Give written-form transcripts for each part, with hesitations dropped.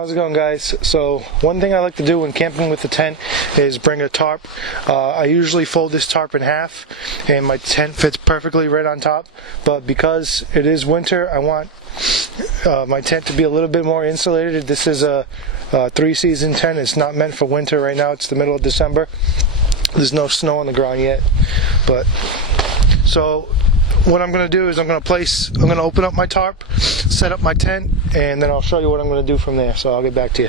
How's it going, guys? So one thing I like to do when camping with the tent is bring a tarp. I usually fold this tarp in half and my tent fits perfectly right on top, but because it is winter, I want my tent to be a little bit more insulated. This is a 3-season tent. It's not meant for winter right now. It's the middle of December. There's no snow on the ground yet, but so what I'm going to do is I'm going to open up my tarp, set up my tent, and then I'll show you what I'm going to do from there. So I'll get back to you.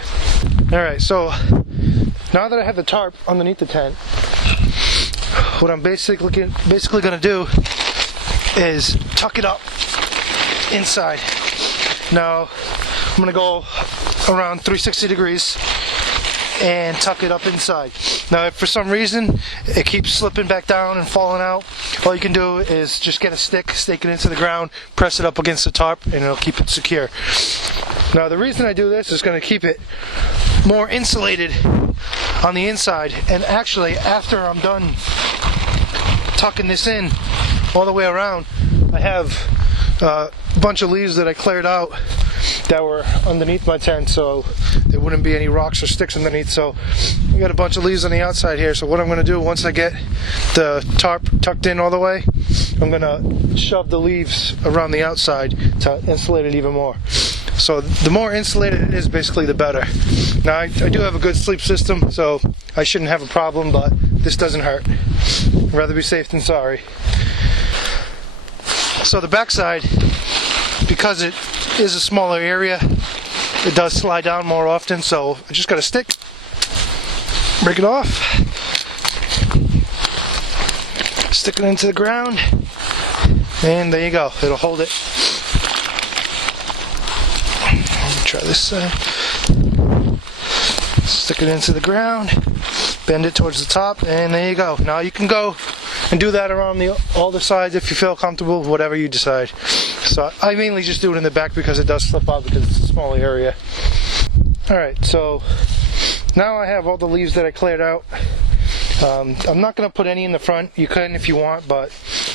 Alright, so now that I have the tarp underneath the tent, what I'm basically going to do is tuck it up inside. Now I'm going to go around 360 degrees and tuck it up inside. Now if for some reason it keeps slipping back down and falling out, all you can do is just get a stick, stake it into the ground, press it up against the tarp, and it'll keep it secure. Now the reason I do this is going to keep it more insulated on the inside, and actually after I'm done tucking this in all the way around, I have a bunch of leaves that I cleared out that were underneath my tent, so there wouldn't be any rocks or sticks underneath. So we got a bunch of leaves on the outside here. So what I'm going to do once I get the tarp tucked in all the way, I'm going to shove the leaves around the outside to insulate it even more. So the more insulated it is, basically the better. Now I do have a good sleep system, so I shouldn't have a problem, but this doesn't hurt. I'd rather be safe than sorry. So the backside, because it is a smaller area, it does slide down more often, so I just got a stick, break it off, stick it into the ground, and there you go, it'll hold it. Let me try this side. Stick it into the ground, bend it towards the top, and there you go. Now you can go and do that around all the sides if you feel comfortable, whatever you decide. So I mainly just do it in the back because it does slip out because it's a smaller area. Alright, so now I have all the leaves that I cleared out. I'm not going to put any in the front. You can if you want, but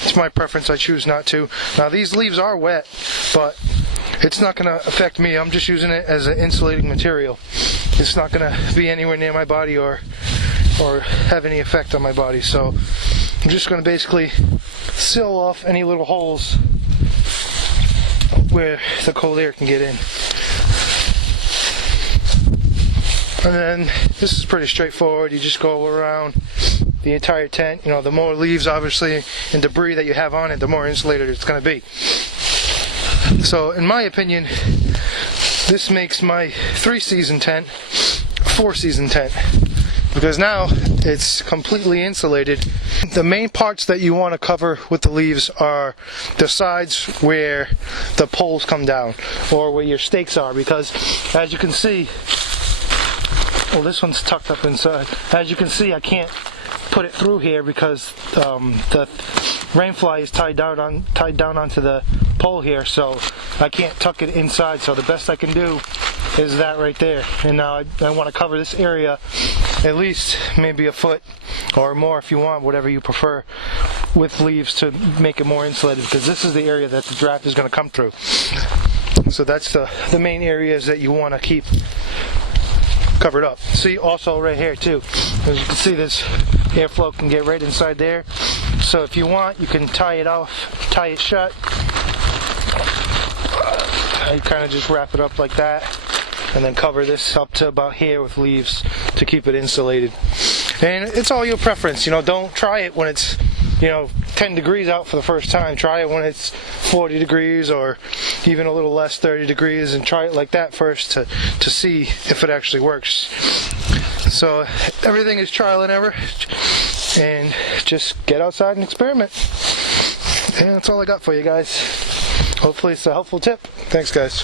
it's my preference. I choose not to. Now these leaves are wet, but it's not going to affect me. I'm just using it as an insulating material. It's not going to be anywhere near my body or have any effect on my body. So I'm just going to basically seal off any little holes where the cold air can get in. And then this is pretty straightforward. You just go around the entire tent. You know, the more leaves obviously and debris that you have on it, the more insulated it's going to be. So in my opinion, this makes my 3-season tent a 4-season tent, because now it's completely insulated. The main parts that you want to cover with the leaves are the sides where the poles come down, or where your stakes are, because as you can see, well, this one's tucked up inside. As you can see, I can't put it through here because the rainfly is tied down onto the pole here, so I can't tuck it inside. So the best I can do is that right there. And now I want to cover this area at least maybe a foot or more if you want, whatever you prefer, with leaves to make it more insulated, because this is the area that the draft is going to come through. So that's the main areas that you want to keep covered up. See, also right here too, as you can see, this airflow can get right inside there. So if you want, you can tie it shut. You kind of just wrap it up like that, and then cover this up to about here with leaves to keep it insulated. And it's all your preference. You know, don't try it when it's 10 degrees out for the first time. Try it when it's 40 degrees or even a little less, 30 degrees, and try it like that first to see if it actually works. So everything is trial and error, and just get outside and experiment. And that's all I got for you guys. Hopefully it's a helpful tip. Thanks, guys.